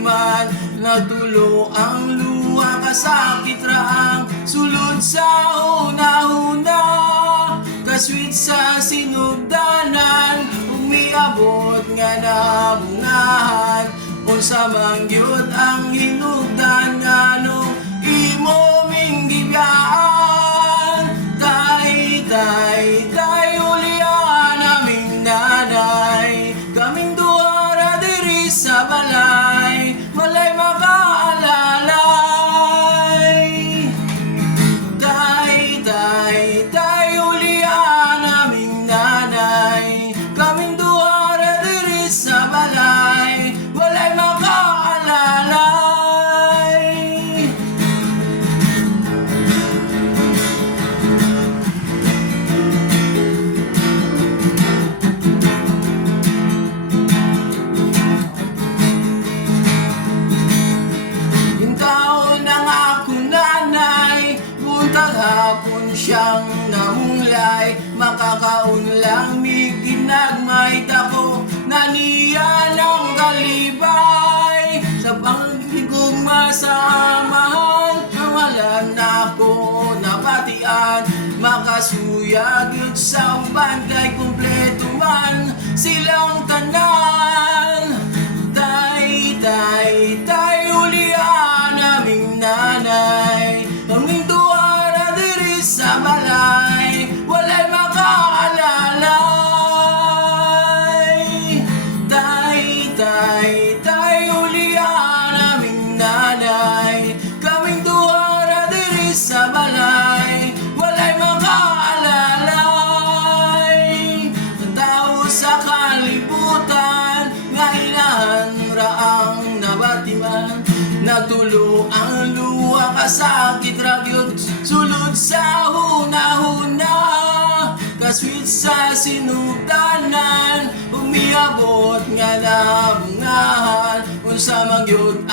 batiman. Natulo ang luha kasakit raang sulod sa una-una. Kasweet sa sinugdanan, umiabot nga nabungahan. Unsa man gyud ang hinugdan nga nung imo ming gibiyaan. Tay ulian aming nanay, kaming duha ra diri sa balay, malay makaalalay. Tay ulian aming nanay, kaming duha ra diri sa balay, walay makaalalay. Taon ang akong nanay, buntag hapon siyang namulay. Makakaon lang mi ginagmay dako na niya ng kalibay. Sa pangigugma sa mahal, nawalan na ako napatian. Makasuyag yun sa uban kay kumpleto man silang tanan. Tay ulian aming nanay, kaming duha ra diri sa balay, walay makaalalay. Tay ulian aming nanay, kaming duha ra diri sa balay, walay makaalalay. Ang tao sa kalibutan nga inahan raang nabatiman. Natulo ang luha kasakit ra gyud sulod sa huna-huna. Kasweet sa sinugdanan, umiabot nga nabungahan. Unsa man gyud